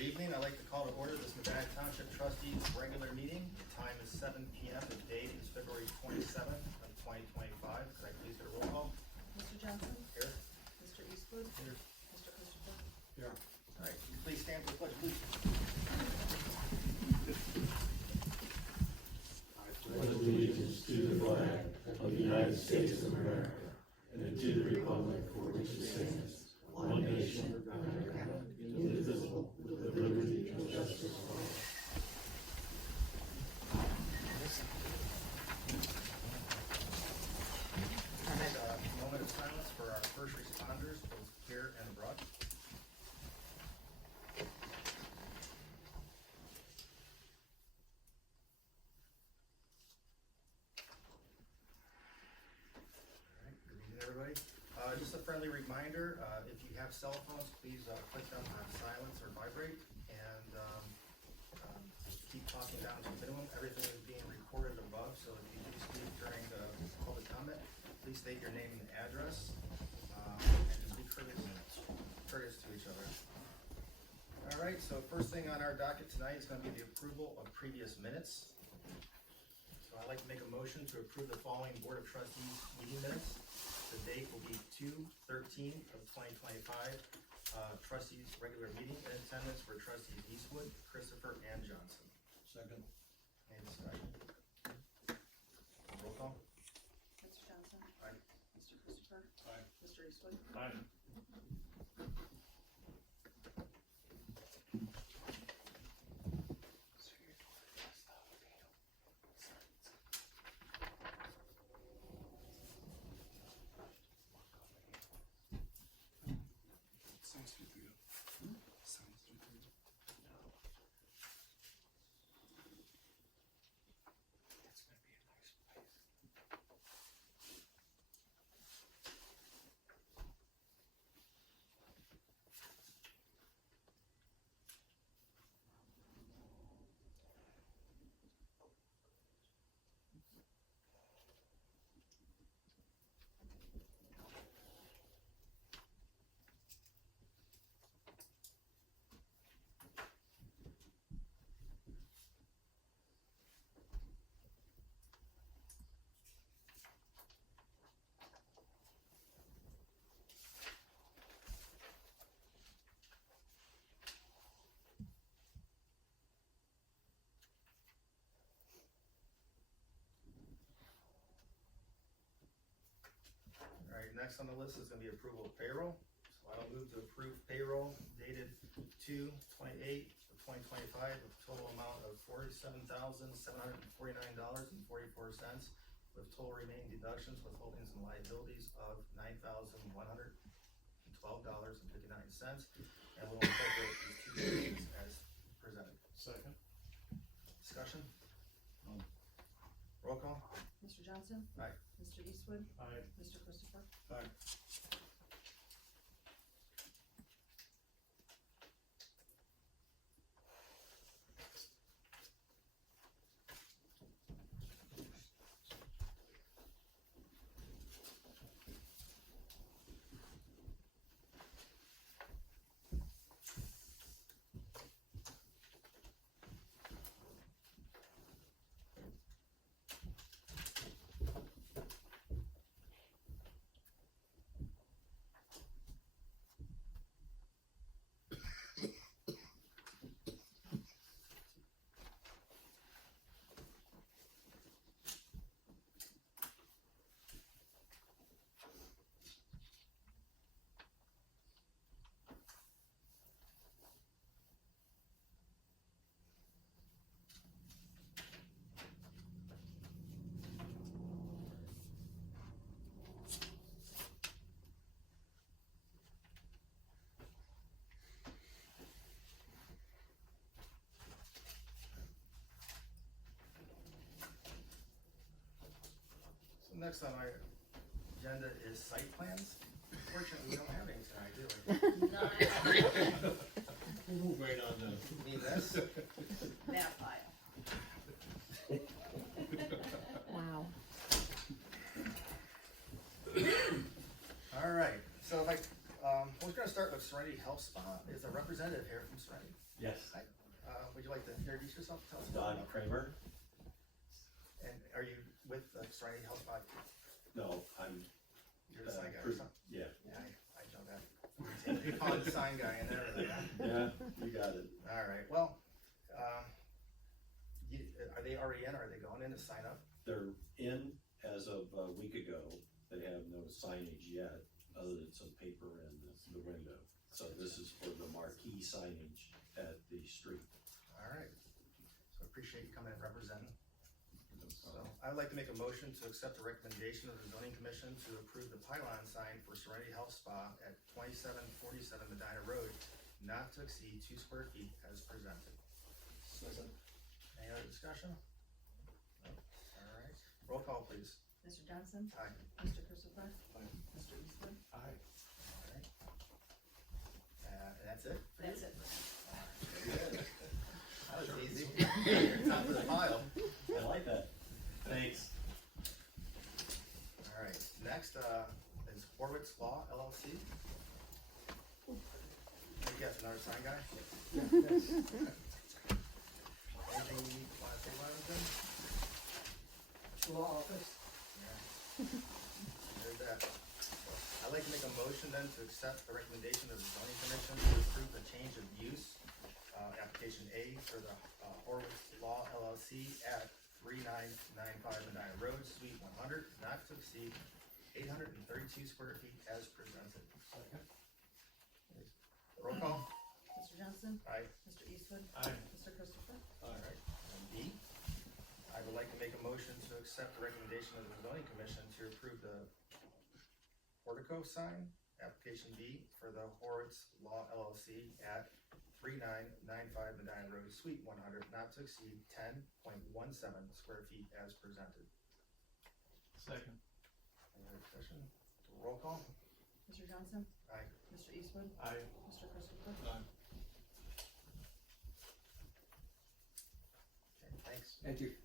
Good evening. I'd like to call to order this Medina Township Trustees regular meeting. The time is 7 p.m. The date is February 27th of 2025. Could I please get a roll call? Mr. Johnson? Here. Mr. Eastwood? Here. Mr. Christopher? Yeah. All right. Please stand for the pledge, please. I pledge allegiance to the flag of the United States of America and to the republic for which it stands, one nation, under God, indivisible, with liberty and justice for all. Take a moment of silence for our first responders, both here and abroad. Alright, good evening, everybody. Just a friendly reminder, if you have cell phones, please click them on silence or vibrate, and keep talking down to a minimum. Everything is being recorded above, so if you do speak during the public comment, please state your name and address, and just be courteous to each other. All right, so first thing on our docket tonight is going to be the approval of previous minutes. So I'd like to make a motion to approve the following Board of Trustees meeting minutes. The date will be 2/13 of 2025. Trustees regular meeting in attendance for Trustees Eastwood, Christopher, and Johnson. Second. Any discussion? Roll call. Mr. Johnson? Aye. Mr. Christopher? Aye. Mr. Eastwood? Aye. Sounds good to go. Sounds good to go. It's gonna be a nice place. All right, next on the list is gonna be approval of payroll. So I'll move to approve payroll dated 2/28 of 2025 with a total amount of $47,749.44 with total remaining deductions, withholdings and liabilities of $9,112.59. And we'll incorporate these two dates as presented. Second. Discussion? Roll call? Mr. Johnson? Aye. Mr. Eastwood? Aye. Mr. Christopher? Aye. So next on our agenda is site plans. Unfortunately, we don't have any tonight, do we? None. We'll move right on then. Need this? That file. Wow. All right, so if I, We're gonna start with Serenity Health Spa. Is a representative here from Serenity? Yes. Hi. Would you like to introduce yourself? Tell us Don about Kramer? And are you with Serenity Health Spa? No, I'm. You're the sign guy or something? Yeah. Yeah, I know that. You call it the sign guy and everything, huh? Yeah, you got it. All right, well, are they already in, or are they going in to sign up? They're in as of a week ago. They have no signage yet, other than some paper in the window. So this is for the marquee signage at the street. All right, so appreciate you coming and representing. So I would like to make a motion to accept the recommendation of the zoning commission to approve the pylon sign for Serenity Health Spa at 2747 Medina Road, not to exceed 2 square feet as presented. Any other discussion? No? All right, roll call please. Mr. Johnson? Aye. Mr. Christopher? Aye. Mr. Eastwood? Aye. All right. And that's it? for you? That's it. That was easy. Top of the pile. I like that. Thanks. All right, next is Horwitz Law LLC. I guess another sign guy? Anything you want to say about anything? Law office. Yeah. Heard that. I'd like to make a motion then to accept the recommendation of the zoning commission to approve the change of use, application A for the Horwitz Law LLC at 3995 Medina Road, Suite 100, not to exceed 832 square feet as presented. Roll call. Mr. Johnson? Aye. Mr. Eastwood? Aye. Mr. Christopher? All right. And B, I would like to make a motion to accept the recommendation of the zoning commission to approve the portico sign, application B for the Horwitz Law LLC at 3995 Medina Road, Suite 100, not to exceed 10.17 square feet as presented. Second. Any other discussion? Roll call. Mr. Johnson? Aye. Mr. Eastwood? Aye. Mr. Christopher? Aye. Okay, thanks. Thank you.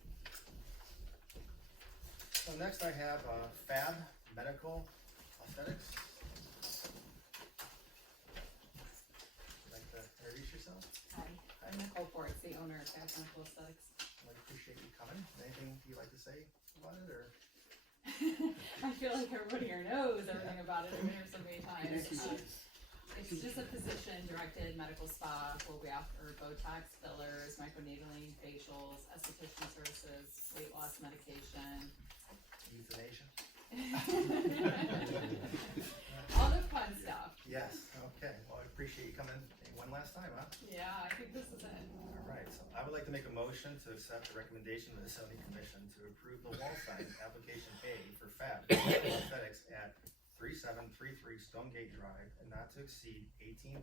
So next I have Fab Medical Aesthetics. Would you like to introduce yourself? Hi, I'm Nicole Forts, the owner of Fab Medical Aesthetics. I appreciate you coming. Anything you'd like to say about it, or? I feel like everybody here knows everything about it. I've been here so many times. It's just a physician-directed medical spa where we offer Botox, fillers, microneedling, facials, esthetician services, weight loss medication. Euthanasia? All the fun stuff. Yes, okay. Well, I appreciate you coming one last time, huh? Yeah, I think this is it. All right, so I would like to make a motion to accept the recommendation of the zoning commission to approve the wall sign application A for Fab Aesthetics at 3733 Stonegate Drive and not to exceed 18.08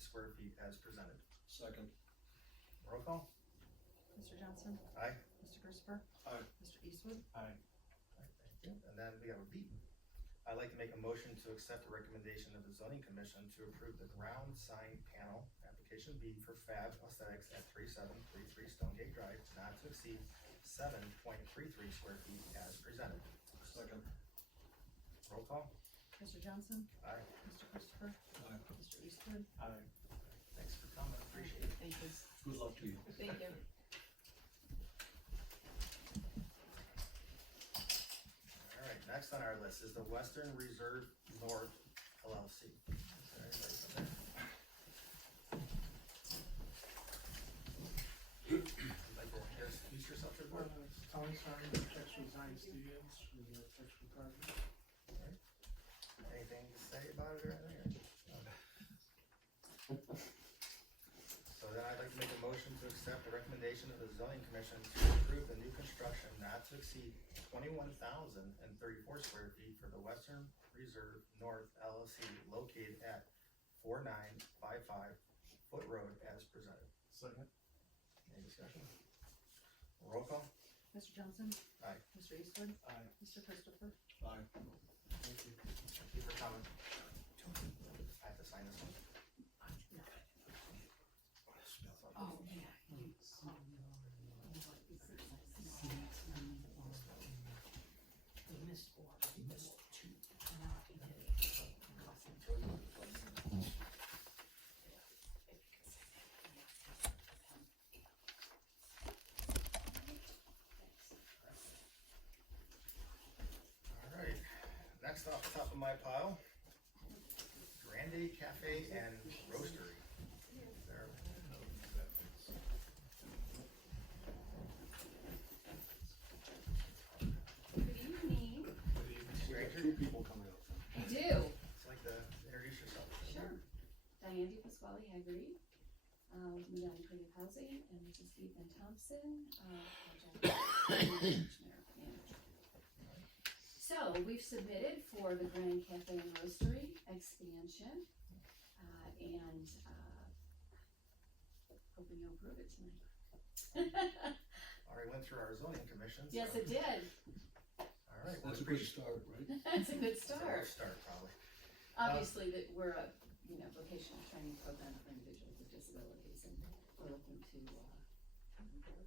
square feet as presented. Second. Roll call? Mr. Johnson? Aye. Mr. Christopher? Aye. Mr. Eastwood? Aye. Thank you. And then we have a B. I'd like to make a motion to accept the recommendation of the zoning commission to approve the ground sign panel, application B for Fab Aesthetics at 3733 Stonegate Drive, not to exceed 7.33 square feet as presented. Second. Roll call? Mr. Johnson? Aye. Mr. Christopher? Aye. Mr. Eastwood? Aye. Thanks for coming, appreciate it. Thank you. Good luck to you. Thank you. All right, next on our list is the Western Reserve North LLC. Is there anybody from there? Would you like to introduce yourself to the board? Tony Stein, Architectural Design Studios, with the architectural department. Anything to say about it or anything? So then I'd like to make a motion to accept the recommendation of the zoning commission to approve the new construction not to exceed 21,034 square feet for the Western Reserve North LLC located at 4955 Foot Road as presented. Second. Any discussion? Roll call? Mr. Johnson? Aye. Mr. Eastwood? Aye. Mr. Christopher? Aye. Thank you. Thank you for coming. I have to sign this one. Oh, yeah. He missed 4, he missed 2. my pile. Grande Cafe and Roastery. There. Good evening. Stranger? Two people coming up. I do. It's like the introduce yourself. Sure. Diane DePasquale Haggerty, Medina Creative Housing, and this is Ethan Thompson, project manager. So we've submitted for the Grand Cafe and Roastery expansion, and hoping you'll approve it tonight. Already went through our zoning commission. Yes, so- it did. All right. That's a good start, right? That's a good It's a start. rough start, probably. Obviously, that we're a, vocational training program for individuals with disabilities, and we're looking to,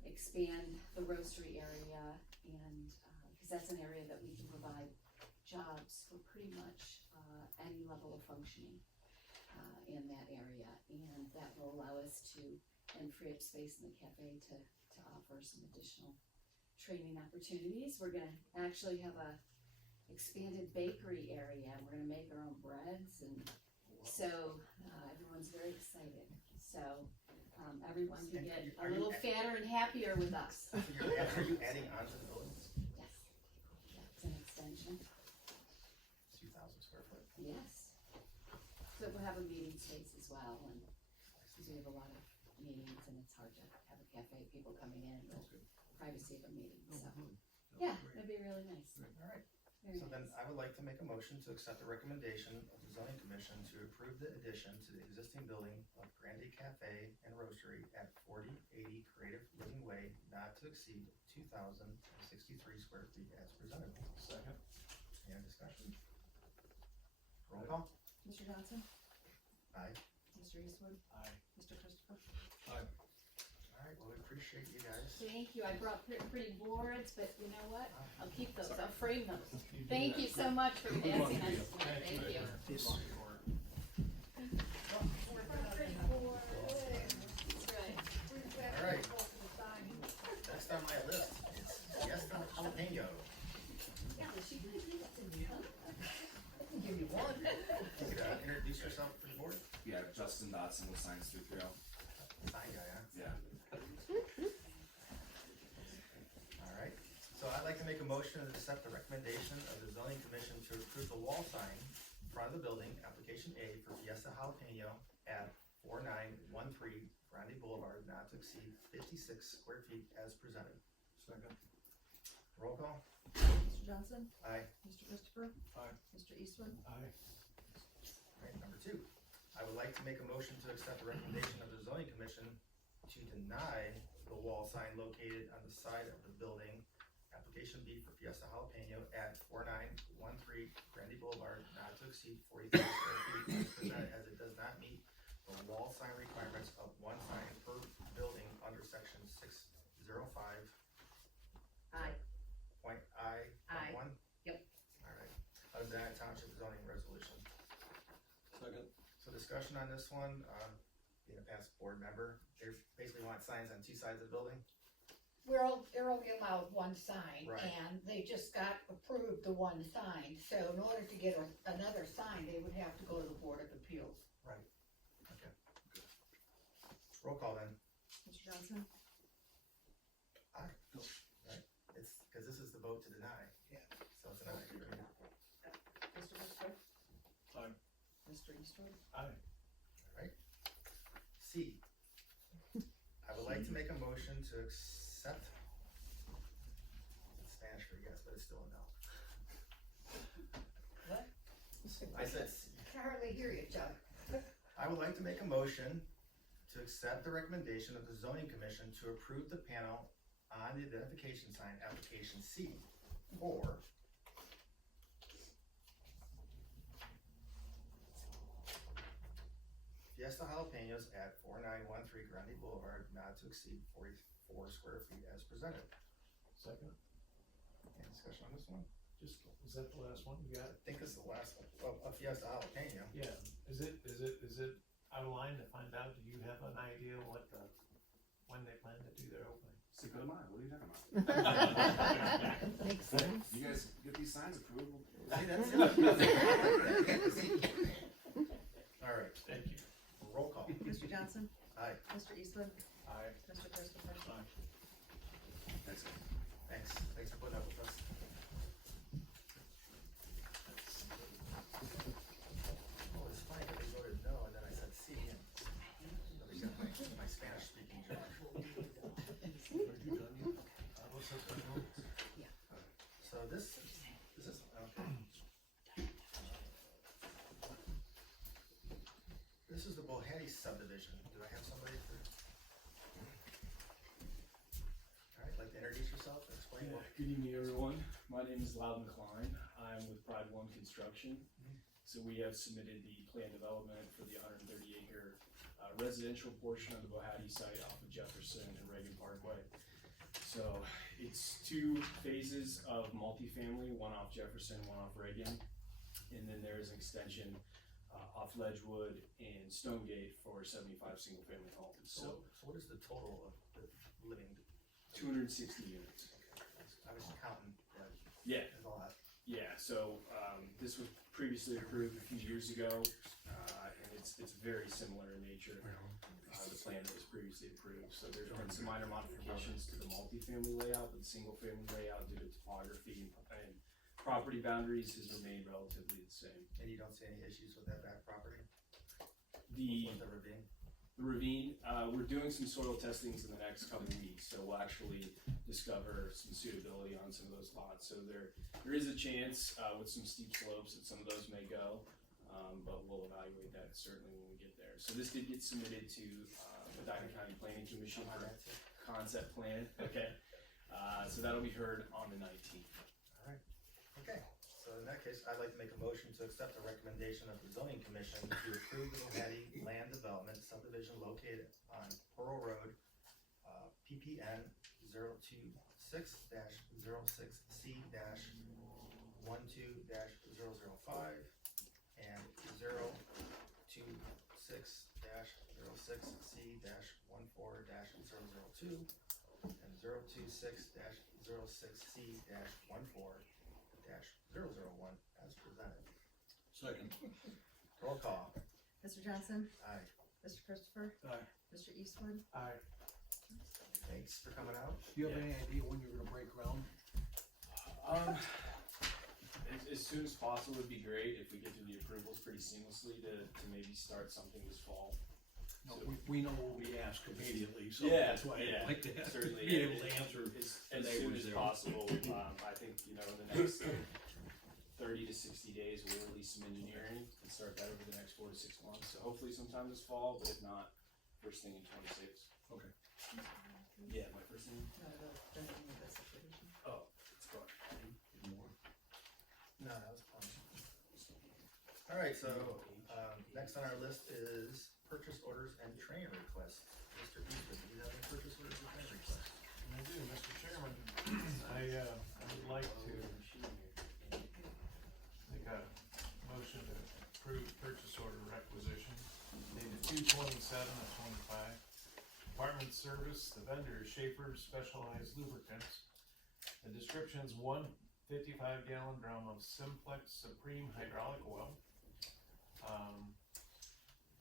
expand the roastery area, and, cause that's an area that we can provide jobs for pretty much, any level of functioning, in that area, and that will allow us to, and free up space in the cafe to offer some additional training opportunities. We're gonna actually have a expanded bakery area, and we're gonna make our own breads, and so, everyone's very excited. So, everyone can And get are a you little fatter and happier with us. So are you adding on to the buildings? Yes, yeah, it's an extension, 2,000 square foot. yes. So we'll have a meeting space as well, and, because we have a lot of meetings, and it's hard to have a cafe, people coming in, the privacy of a meeting, so. Yeah, it'd be really nice, All right. very So then nice. I would like to make a motion to accept the recommendation of the zoning commission to approve the addition to the existing building of Grande Cafe and Roastery at 4080 Creative Living Way, not to exceed 2,063 square feet as presented. Second. Any discussion? Roll call? Mr. Johnson? Aye. Mr. Eastwood? Aye. Mr. Christopher? All right, well, we appreciate you guys. Thank you, I brought pretty boards, but you know what? I'll keep those, Sorry. I'll frame those. Thank you so much for passing us tonight, thank you. That's right. All right. Next on my list is Fiesta Jalapeno. Give you one. You could introduce yourself for the board? Yeah, Justin Dotson with Science 330. Sign guy, huh? Yeah. All right, so I'd like to make a motion to accept the recommendation of the zoning commission to approve the wall sign in front of the building, application A for Fiesta Jalapeno at 4913 Grande Boulevard, not to exceed 56 square feet as presented. Second. Roll call? Mr. Johnson? Aye. Mr. Christopher? Aye. Mr. Eastwood? Aye. All right, number two, I would like to make a motion to accept the recommendation of the zoning commission to deny the wall sign located on the side of the building, application B for Fiesta Jalapeno at 4913 Grande Boulevard, not to exceed 43 square feet as presented, as it does not meet the wall sign requirements of one sign per building under section 605. Aye. Point I, Aye. point one? Yep. All right, of the Medina Township zoning resolution. Second. So discussion on this one, being a past board member, they basically want signs on two sides of the building. We're only allowed one sign, Right. and they just got approved the one sign, so in order to get another sign, they would have to go to the Board of Appeals. Right. Okay. Roll call then. Mr. Johnson? Aye. Right, it's, cause this is the vote to deny. Yeah. So it's an aye. Mr. Christopher? Aye. Mr. Eastwood? Aye. Alright. C, I would like to make a motion to accept, it's Spanish for yes, but it's still a no. What? I said C. I can hardly hear you, Chuck. I would like to make a motion to accept the recommendation of the zoning commission to approve the panel on the identification sign application C for Fiesta Jalapenos at 4913 Grande Boulevard, not to exceed 44 square feet as presented. Second. Any discussion on this one? Just, was that the last one you got? I think this is the last one, of Fiesta Jalapeno. Yeah. Is it out of line to find out? Do you have an idea what when they plan to do their opening? Dakota Mile, what are you talking about? Makes sense. You guys get these signs approved? See, that's it. All right, Thank you. roll call. Mr. Johnson? Aye, Mr. Eastwood? Aye. Mr. Christopher? Thanks. thanks for putting up with us. Oh, it's funny that they voted no, and then I said sí, and they got my Spanish speaking judge. So this is, okay. This is the Bohatti subdivision. Do I have somebody for? All right, like to introduce yourself and explain what? Good evening, everyone. My name is Loudon Klein. I'm with Pride One Construction. So we have submitted the plan development for the 130 acre residential portion of the Bohatti site off of Jefferson and Reagan Parkway. So it's 2 phases of multifamily, one off Jefferson, one off Reagan. And then there's an extension off Ledgewood and Stonegate for 75 single family homes. So what is the total of the living? 260 units. I was counting, Yeah. and all that. Yeah, so this was previously approved a few years ago, and it's very similar in nature. The plan that was previously approved. So there's been some minor modifications to the multifamily layout, but the single family layout due to topography and property boundaries has remained relatively the same. And you don't see any issues with that back property? The With the ravine? ravine, we're doing some soil testings in the next couple of weeks, so we'll actually discover some suitability on some of those lots. So there is a chance with some steep slopes that some of those may go, but we'll evaluate that certainly when we get there. So this did get submitted to Medina County Planning Commission On for that too? concept plan. Okay, so that'll be heard on the 19th. All right, okay. So in that case, I'd like to make a motion to accept the recommendation of the zoning commission to approve the Bohatti land development subdivision located on Pearl Road, PPN 026-06C-12-005 and 026-06C-14-002 and 026-06C-14-001 as presented. Second. Roll call. Mr. Johnson? Aye. Mr. Christopher? Aye. Mr. Eastwood? Aye. Thanks for coming out. Do you have any idea when you're gonna break ground? As soon as possible would be great if we get through the approvals pretty seamlessly to maybe start something this fall. No, we know what we ask immediately, so Yeah, that's why yeah, I'd like to certainly. be able to answer. As soon as possible. I think, in the next 30 to 60 days, we'll release some engineering and start that over the next 4 to 6 months. So hopefully sometime this fall, but if not, first thing in 26. Okay. Yeah, my first thing. No, the name of the subdivision. Oh, it's gone. No, that was fun. All right, so next on our list is purchase orders and training requests. Mr. Eastwood, do you have any purchase orders or training requests? I do, Mr. Chairman. I would like to make a motion to approve purchase order requisition dated 2/27/25. Department service, the vendor is Schaefer Specialized Lubricants. The description is 1 55-gallon drum of Simplex Supreme hydraulic oil.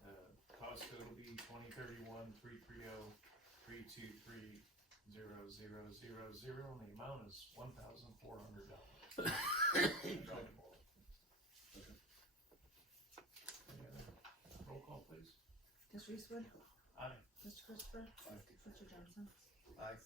The cost code will be 2031-330-323-00000, and the amount is $1,400. Any other roll call, please? Mr. Eastwood? Aye. Mr. Christopher? Aye. Mr. Johnson? Aye.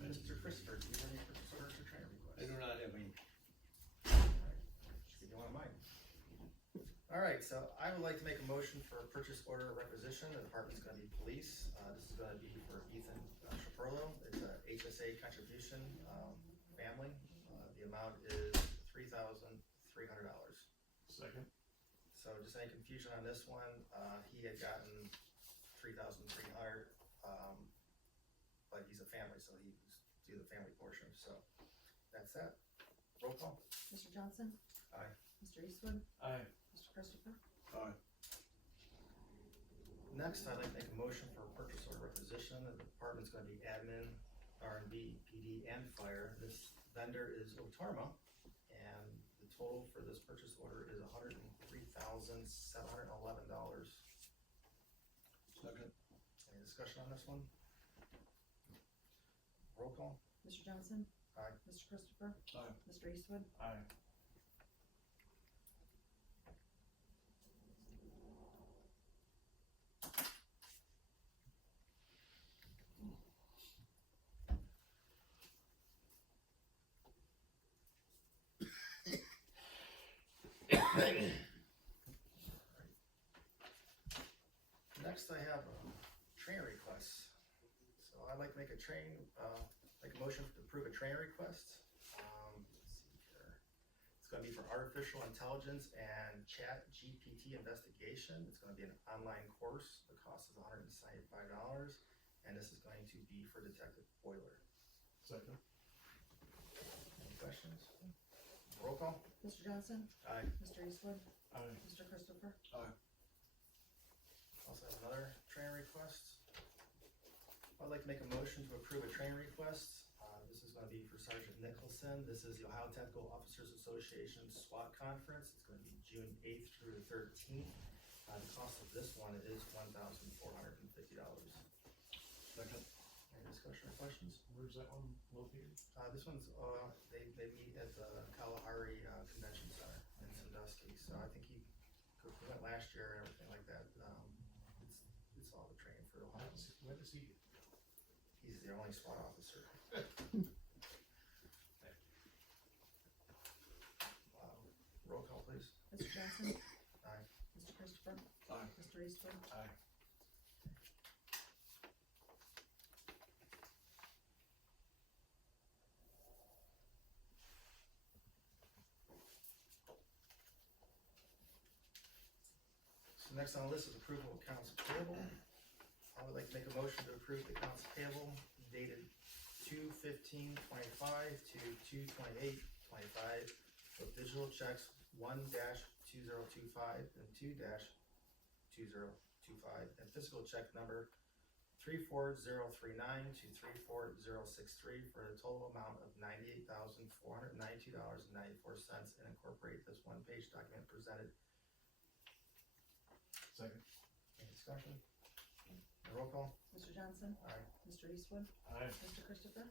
Mr. Christopher, do you have any purchase orders or training requests? I do not have any. Give you one of mine. All right, so I would like to make a motion for a purchase order requisition. The department's gonna be police. This is gonna be for Ethan Chaperlo. It's a HSA contribution, family. The amount is $3,300. Second. So just any confusion on this one, he had gotten $3,300, but he's a family, so he was do the family portion, so that's that. Roll call. Mr. Johnson? Aye. Mr. Eastwood? Aye. Mr. Christopher? Aye. Next, I'd like to make a motion for a purchase order requisition. The department's gonna be admin, R&B, PD, and fire. This vendor is Otarma, and the total for this purchase order is $103,711. Second. Any discussion on this one? Roll call. Mr. Johnson? Aye. Mr. Christopher? Aye. Mr. Eastwood? Aye. Next, I have train requests. So I'd like to make a make a motion to approve a train request. Let's see here. It's gonna be for artificial intelligence and chat GPT investigation. It's gonna be an online course. The cost is $175, and this is going to be for Detective Boiler. Second. Any questions? Roll call. Mr. Johnson? Aye. Mr. Eastwood? Aye. Mr. Christopher? Aye. Also have another train request. I'd like to make a motion to approve a train request. This is gonna be for Sergeant Nicholson. This is the Ohio Technical Officers Association SWAT Conference. It's gonna be June 8th through the 13th. The cost of this one is $1,450. Second. Any discussion or questions? Where's that one located? This one's, they meet at the Kalahari Convention Center in Sandusky. So I think we went last year and everything like that. It's all the training for Ohio. When does he? He's the only SWAT officer. Roll call, please. Mr. Johnson? Aye. Mr. Christopher? Aye. Mr. Eastwood? Aye. So next on the list is approval of accounts payable. I would like to make a motion to approve the accounts payable dated 2/15/25 to 2/28/25 with digital checks 1-2025 and 2-2025 and physical check number 34039 to 34063 for a total amount of $98,492.94 and incorporate this one-page document presented. Second. Any discussion? Roll call. Mr. Johnson? Aye. Mr. Eastwood? Aye. Mr. Christopher?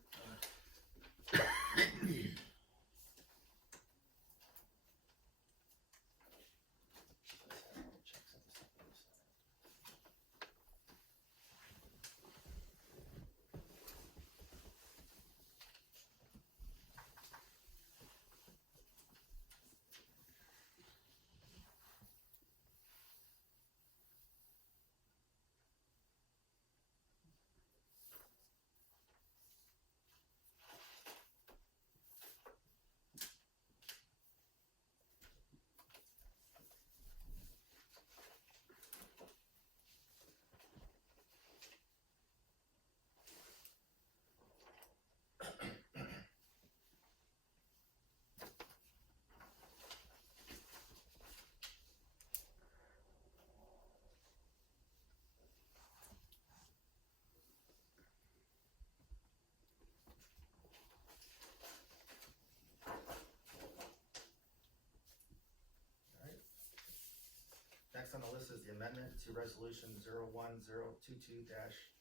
Next on the list is the amendment to resolution 01022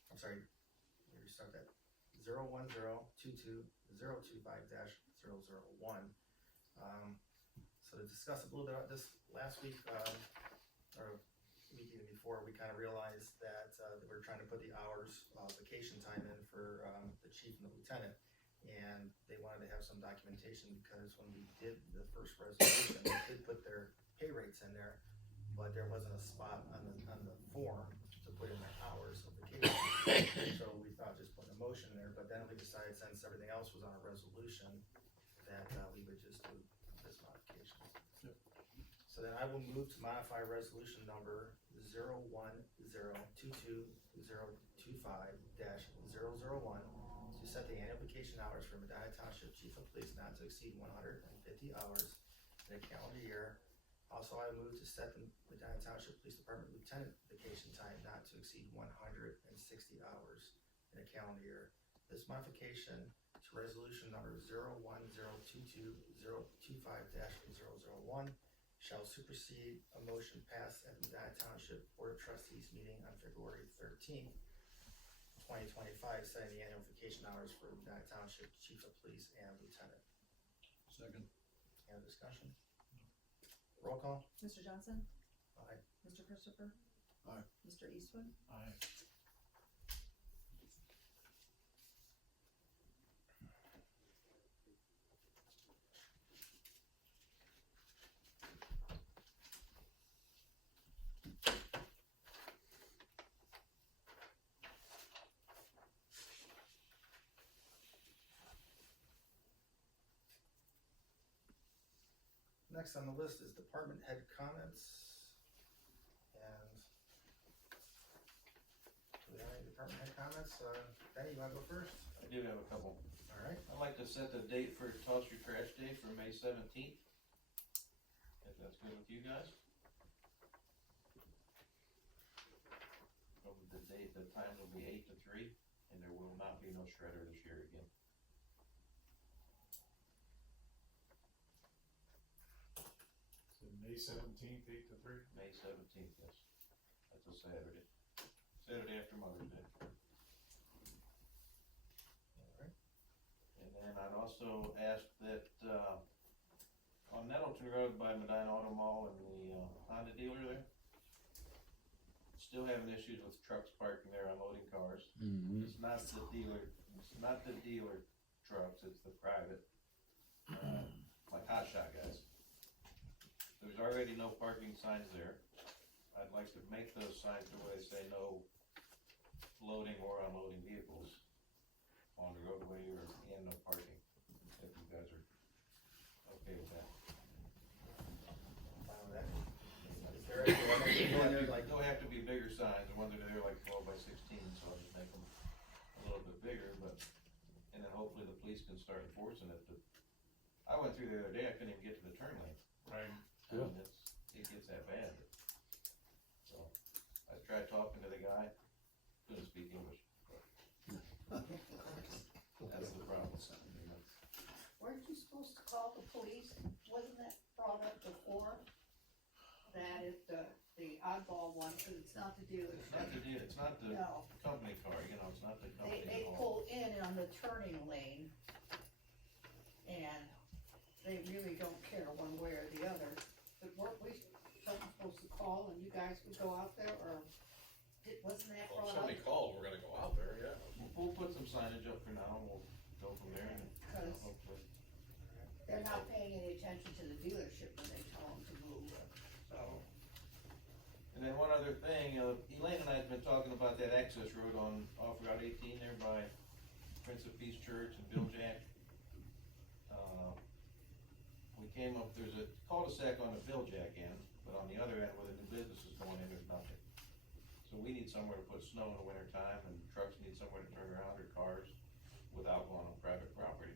I'm sorry, let me restart that. 01022-025-001. So to discuss a little bit about this last week, or week even before, we kind of realized that we're trying to put the hours of vacation time in for the chief and the lieutenant. And they wanted to have some documentation because when we did the first resolution, they did put their pay rates in there, but there wasn't a spot on the form to put in their hours of vacation. So we thought just putting a motion there, but then we decided since everything else was on a resolution, that we would just do this modification. Yep. So then I will move to modify resolution number 01022-025-001 to set set the annual vacation hours for Medina Township Chief of Police not to exceed 150 hours in a calendar year. Also, I move to set the Medina Township Police Department Lieutenant vacation time not to exceed 160 hours in a calendar year. This modification to resolution number 01022-025-001 shall supersede a motion passed at the Medina Township Board of Trustees meeting on February 13th, 2025, setting the annual vacation hours for Medina Township Chief of Police and Lieutenant. Second. Any other discussion? Roll call. Mr. Johnson? Aye. Mr. Christopher? Aye. Mr. Eastwood? Aye. Next on the list is department head comments. And do we have any department head comments? Benny, you wanna go first? I do have a couple. All right. I'd like to set the date for Toss Your Trash Day for May 17th. If that's good with you guys. From the date, the time will be 8 to 3, and there will not be no shredder this year again. So May 17th, 8 to 3. May 17th, yes. That's a Saturday. Saturday after Mother's Day. All right. And then I'd also ask that, on Nettleton Road by Medina Auto Mall and the Honda dealer there, still having issues with trucks parking there unloading cars. It's not the dealer trucks, it's the private, like hotshot guys. There's already no parking signs there. I'd like to make those signs the way they say no loading or unloading vehicles on the roadway or, and no parking, if you guys are okay with that. Fine with that. Is there any, like, They'll have to be bigger signs, the ones that are there like 12 by 16, so I'll just make them a little bit bigger, but, and then hopefully the police can start enforcing it, but I went through the other day, I couldn't even get to the turn lane. Right. I mean, it gets that bad. So, I tried talking to the guy, couldn't speak English. That's the problem. Weren't you supposed to call the police? Wasn't that brought up before? That is the oddball one, cause it's not the dealership. It's not the No, company car, you know, it's not the company. they pull in on the turning lane. And they really don't care one way or the other. But weren't we supposed to call and you guys would go out there, or wasn't that Well, if brought up? somebody calls, we're gonna go out there, yeah. We'll put some signage up for now, and we'll go from there, and Cause hopefully. they're not paying any attention to the dealership when they tell them to move, so. And then one other thing, Elaine and I have been talking about that access road off Route 18 there by Prince of Peace Church and Bill Jack. We came up, there's a cul-de-sac on the Bill Jack end, but on the other end where the new business is going in, there's nothing. So we need somewhere to put snow in the winter time, and trucks need somewhere to turn around, or cars, without going on private property.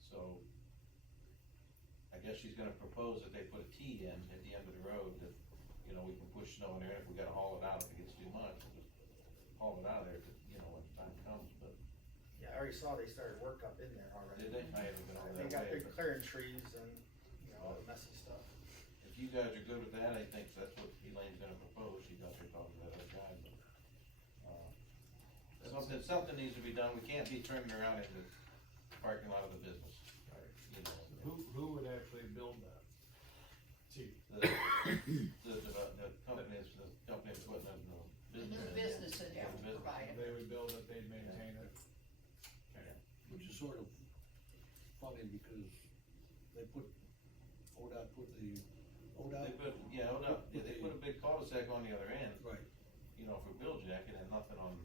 So, I guess she's gonna propose that they put a T in at the end of the road, that, you know, we can push snow in there, if we gotta haul it out if it gets too much, we'll just haul it out of there, you know, when the time comes, but. yeah, I already saw they started work up in there already. Did they? I haven't been over They that got, way, they're but clearing trees and, you know, all the messy stuff. if you guys are good with that, I think that's what Elaine's gonna propose, she's out there talking to that other guy, but. Something needs to be done, we can't be turning around in the parking lot of the business, you know. Who would actually build that? T. The company that's putting in the The business. new business that they Yeah, provide. They would build it, they'd maintain it. Which is sort of funny because they put, ODOT put the, They put, they put a big cul-de-sac on the other end, right, you know, for Bill Jack, and then nothing on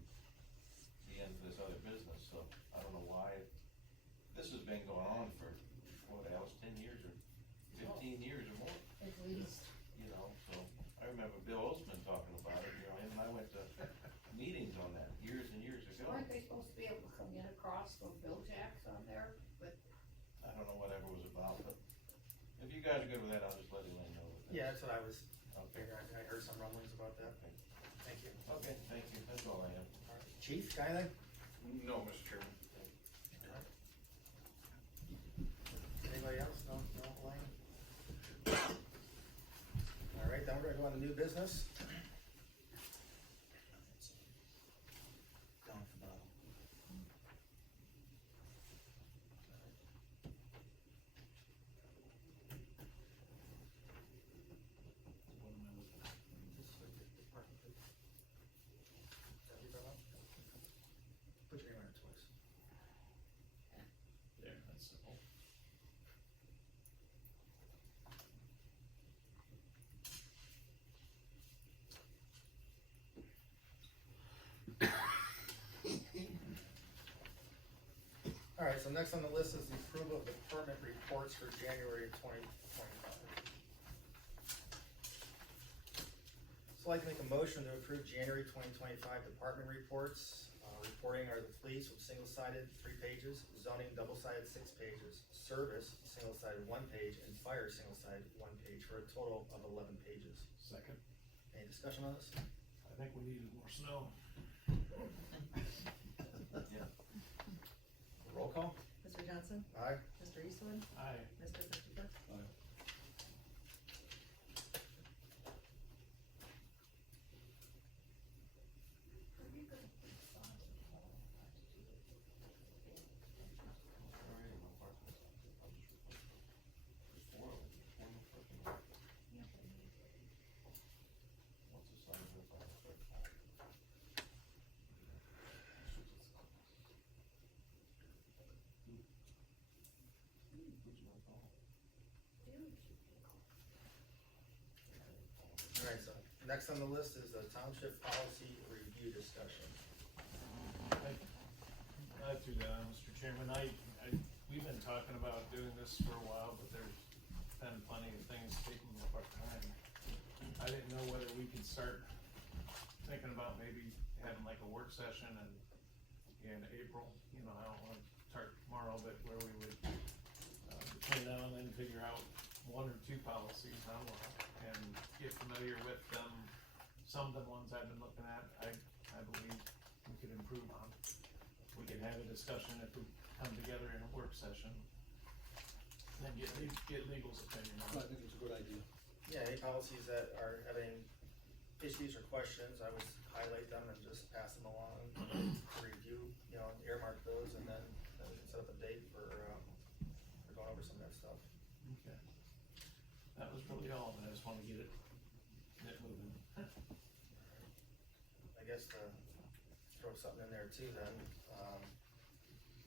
the end of this other business, so I don't know why. This has been going on for, what, Alice, 10 years or 15 years or more, At least. you know, so. I remember Bill Osman talking about it, you know, him and I went to meetings on that years and years ago. Aren't they supposed to be able to come in across across from Bill Jack's on there, but I don't know whatever was about, but if you guys are good with that, I'll just let Elaine know. that Yeah, that's what I was Okay, figuring. I heard some rumblings about that. Thank you. okay, thank you, that's all I have. All right. Chief, got anything? No, Mr. Chairman. Anybody else? No, Elaine? All right, then we're gonna go on to new business. Down at the bottom. Put your name on it twice. There, that's simple. All right, so next on the list is the approval of the department reports for January 2025. So I'd like to make a motion to approve January 2025 department reports. Reporting are the police with single-sided 3 pages, zoning double-sided 6 pages, service single-sided 1 page, and fire single-sided 1 page for a total of 11 pages. Second, Any discussion on this? I think we needed more snow. Yeah. Roll call? Mr. Johnson? Aye. Mr. Eastwood? Aye. Mr. Christopher? All right, so next on the list is the township policy review discussion. I threw that on, Mr. Chairman. We've been talking about doing this for a while, but there's been plenty of things taking up our time. I didn't know whether we could start thinking about maybe having like a work session in April. You know, I don't wanna start tomorrow, but where we would, between now and then figure out 1 or 2 policies on one and get familiar with them. Some of the ones I've been looking at, I believe we could improve on. We could have a discussion if we come together in a work session. And get legal's opinion on I it. think it's a good idea. Yeah, any policies that are having issues or questions, I would highlight them and just pass them along to review, you know, earmark those, and then we can set up a date for going over some of that stuff. Okay. That was really all, but I just wanna get it moving. I guess to throw something in there too then,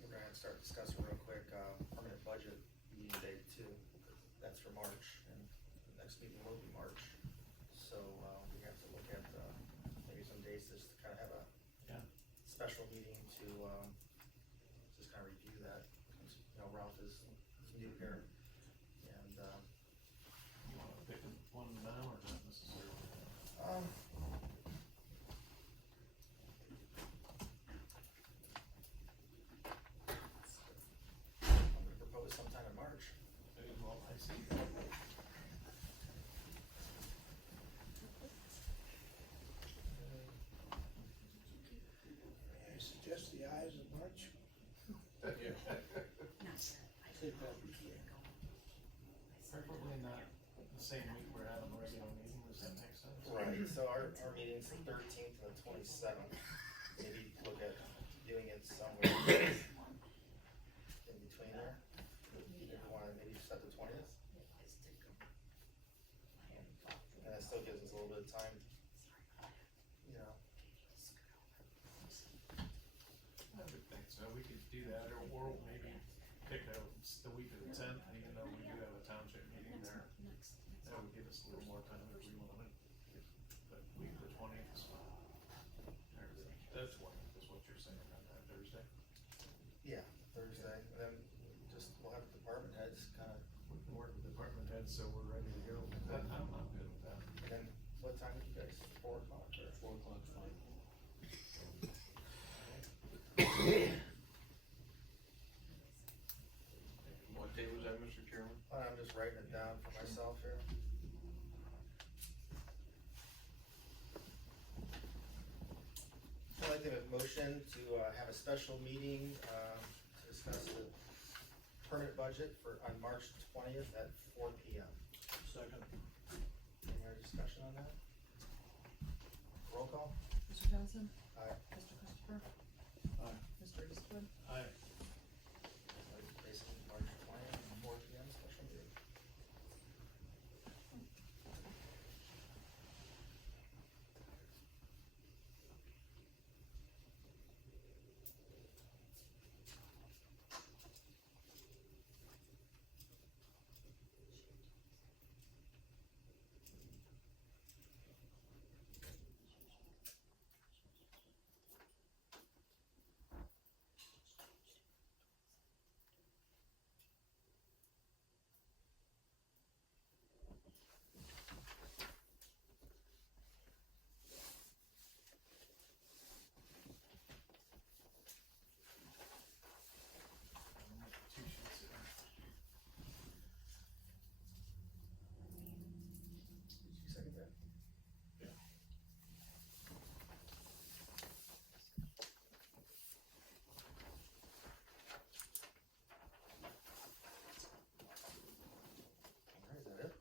we're gonna have to start discussing real quick, permanent budget meeting date too. That's for March, and the next meeting will be March. So, we have to look at, maybe some dates just to kind of have a Yeah. special meeting to, just kind of review that. Since, you know, Ralph is new here, and, You wanna pick one now or not necessarily? I'm gonna propose sometime in March. Well, I see. I suggest the eyes of March. Take that. Preferably not the same week we're having a regular meeting, does that make sense? Right, so our meeting's the 13th and the 27th. Maybe look at doing it somewhere in between there. If you wanna maybe set the 20th. And that still gives us a little bit of time, you know. I would think so, we could do that, or maybe pick the week of the 10th, even though we do have a township meeting there. That would give us a little more time if we wanted, but week of the 20th is fine. Or the 20th is what you're saying on that Thursday? Yeah, Thursday, and then just, we'll have the department heads kind of, We can work with department heads, so we're ready to go. I'm good with that. and then what time did you guys, 4 o'clock or? 4 o'clock's fine. True. I'd like to make a motion to, have a special meeting, to discuss the permanent budget on March 20th at 4 p.m. Second. Any other discussion on that? Roll call? Mr. Johnson? Aye. Mr. Christopher? Aye. Mr. Eastwood? Aye. Basically, March 20th, 4 p.m. special meeting. Two sheets there. Did you second that? Yeah. Alright, is that it?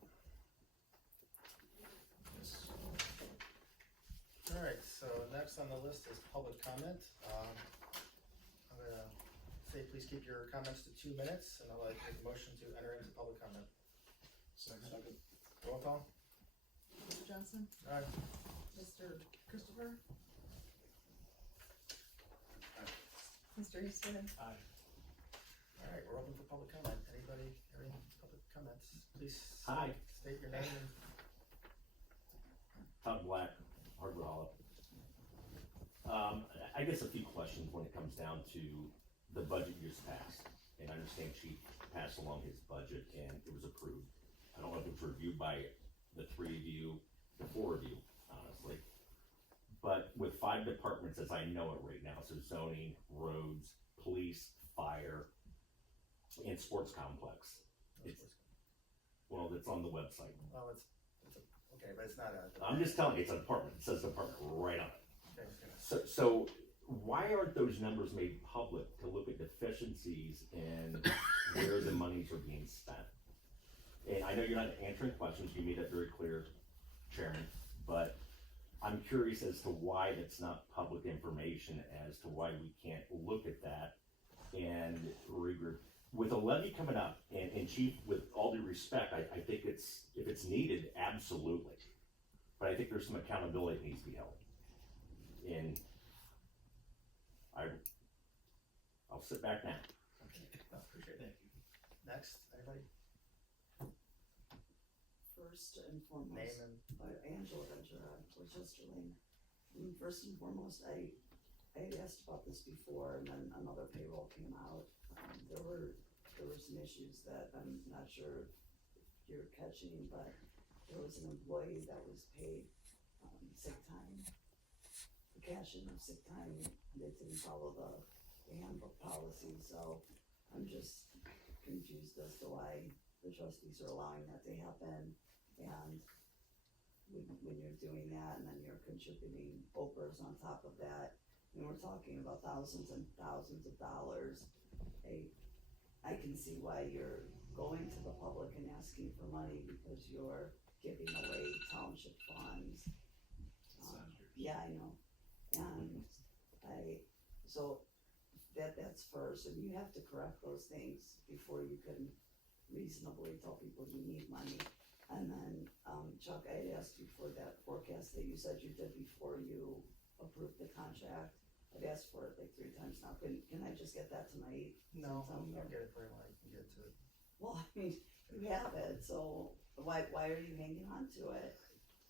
Yes. Alright, so next on the list is public comment. I'm gonna say please keep your comments to 2 minutes, and I'll make a motion to enter into public comment. Second. Roll call? Mr. Johnson? Aye. Mr. Christopher? Aye. Mr. Eastwood? Aye. Alright, we're open for public comment. Anybody have any public comments? Please. Hi. State your name and. Todd Black, Hardwood Hollow. I guess a few questions when it comes down to the budget years passed. And I understand Chief passed along his budget and it was approved. I don't know if it was reviewed by the 3 of you, the 4 of you, honestly. But with 5 departments as I know it right now, so zoning, roads, police, fire, and sports complex. Well, it's on the website. Well, okay, but it's not a. I'm just telling you, it's a department. It says department right on it. Okay. So why aren't those numbers made public to look at deficiencies and where the monies are being spent? And I know you're not answering questions, you made that very clear, Chairman, but I'm curious as to why that's not public information, as to why we can't look at that and with a levy coming up, and Chief, with all due respect, I think it's, if it's needed, absolutely. But I think there's some accountability that needs to be held. And I'll sit back now. Okay, no, appreciate it. Next, anybody? First and foremost, Name and. Angela Ventura, Worcester Lane. First and foremost, I had asked about this before, and then another payroll came out. There were some issues that I'm not sure if you're catching, but there was an employee that was paid sick time, the cash in of sick time. They didn't follow the handbook policy, so I'm just confused as to why the trustees are allowing that to happen. And when you're doing that, and then you're contributing OPERS on top of that, and we're talking about thousands and thousands of dollars, I can see why you're going to the public and asking for money, because you're giving away township funds. Yeah, I know, and so that's first, and you have to correct those things before you can reasonably tell people you need money. And then, Chuck, I had asked you for that forecast that you said you did before you approved the contract. I've asked for it like 3 times now. Can I just get that tonight? No, Since I'm I'll here? get it for you when I can get to it. Well, I mean, you have it, so why are you hanging on to it?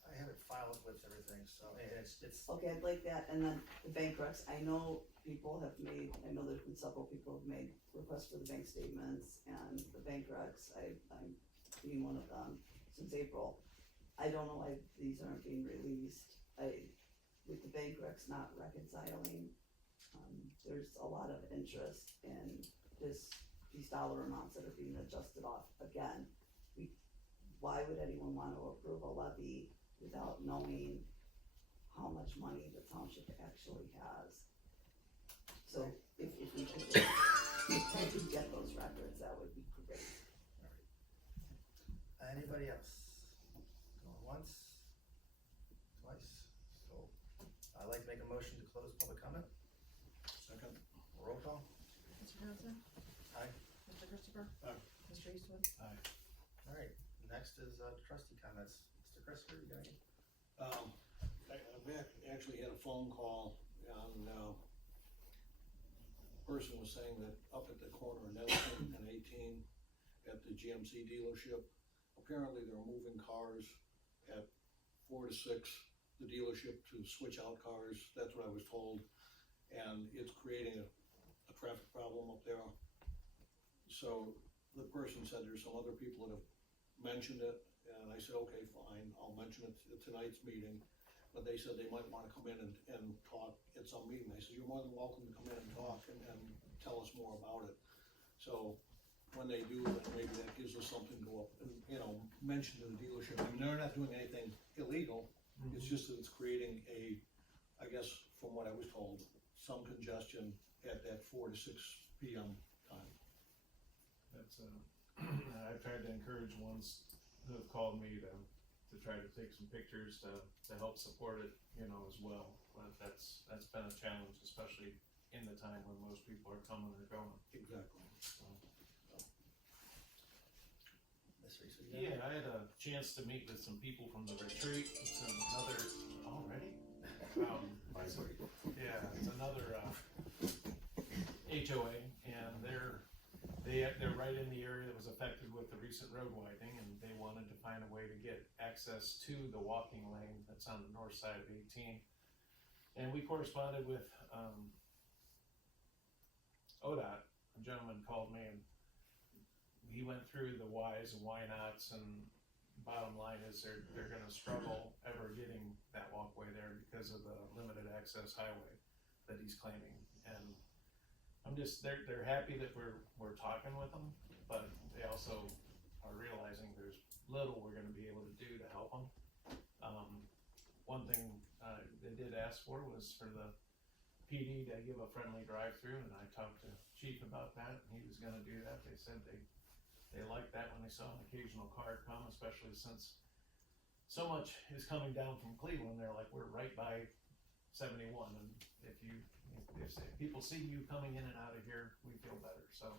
I have it filed with everything, so, and it's, Okay, I'd like that, and then the bank recs, I know I know there's been several people who've made requests for the bank statements and the bank recs, I'm being one of them since April. I don't know why these aren't being released, with the bank recs not reconciling, there's a lot of interest in these dollar amounts that are being adjusted off again. why would anyone want to approve a levy without knowing how much money the township actually has? So if we could get those records, that would be great. Anybody else? Going once, twice, so I'd like to make a motion to close public comment. Second. Roll call. Mr. Johnson? Aye. Mr. Christopher? Aye. Mr. Eastwood? Alright, next is trustee comments. Mr. Christopher, you got any? I've actually had a phone call and, person was saying that up at the corner of Nelson and 18 at the GMC dealership, apparently they're moving cars at 4 to 6, the dealership to switch out cars, that's what I was told. And it's creating a traffic problem up there. So the person said there's some other people that have mentioned it, and I said, okay, fine, I'll mention it at tonight's meeting. But they said they might wanna come in and talk at some meeting. I said, you're more than welcome to come in and talk and tell us more about it. So when they do, then maybe that gives us something to go up and, mention to the dealership. I mean, they're not doing anything illegal, it's just that it's creating I guess, from what I was told, some congestion at that 4 to 6 PM time. That's, I've tried to encourage ones who have called me to try to take some pictures to help support it, as well. But that's been a challenge, especially in the time when most people are coming or going. Exactly. So. Mr. Eastwood? Yeah, I had a chance to meet with some people from the retreat. It's another, already? It's another HOA, and they're right in the area that was affected with the recent road widening, and they wanted to find a way to get access to the walking lane that's on the north side of 18. And we corresponded with ODOT. A gentleman called me, and he went through the whys and why nots, and bottom line is they're gonna struggle ever getting that walkway there because of the limited access highway that he's claiming. And they're happy that we're talking with them, but they also are realizing there's little we're gonna be able to do to help them. One thing they did ask for was for the PD to give a friendly drive-through, and I talked to Chief about that, and he was gonna do that. They said they liked that when they saw an occasional car come, especially since so much is coming down from Cleveland. They're like, we're right by 71, and if people see you coming in and out of here, we feel better. So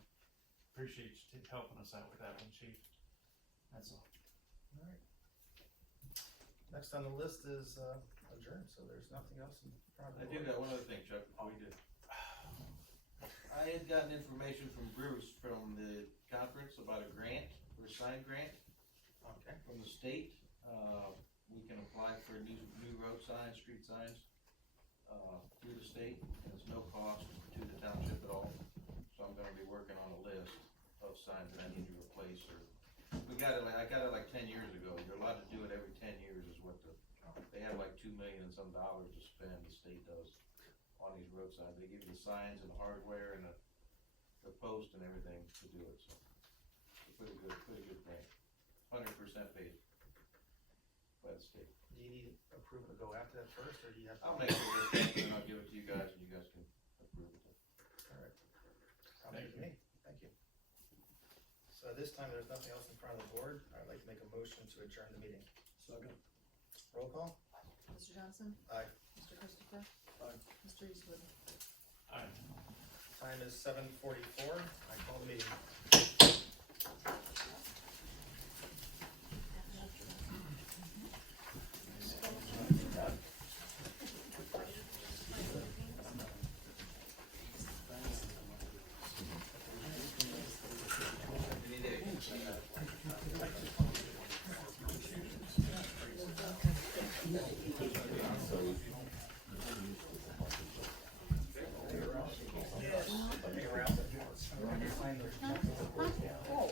appreciate you helping us out with that one, Chief. That's all. Alright. Next on the list is adjourned, so there's nothing else in front of the I do board. got one other thing, Chuck, before we do. I had gotten information from Bruce from the conference about a grant, for a sign grant. Okay. From the state. We can apply for new road signs, street signs, through the state, and it's no cost to the township at all. So I'm gonna be working on a list of signs that I need to replace, or, I got it like 10 years ago. You're allowed to do it every 10 years is what they have like $2 million and some dollars to spend, the state does, on these road signs. They give you the signs and the hardware and the post and everything to do it, so. It's a pretty good grant. 100% paid by the state. Do you need approval to go after that first, or do you have to? I'll make it and then I'll give it to you guys, and you guys can approve it. Alright. Thank you. Thank you. So at this time, there's nothing else in front of the board. I'd like to make a motion to adjourn the meeting. Second. Roll call? Mr. Johnson? Aye. Mr. Christopher? Aye. Mr. Eastwood? All right. Time is 7:44. I call the meeting. Oh,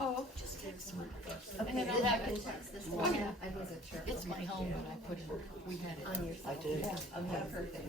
Oh, just text me. Okay, And then then I'll I have can it. text this Oh, one. yeah. I wasn't sure. It's my home, but I put it, we had it. On your cell. Yeah, okay, perfect.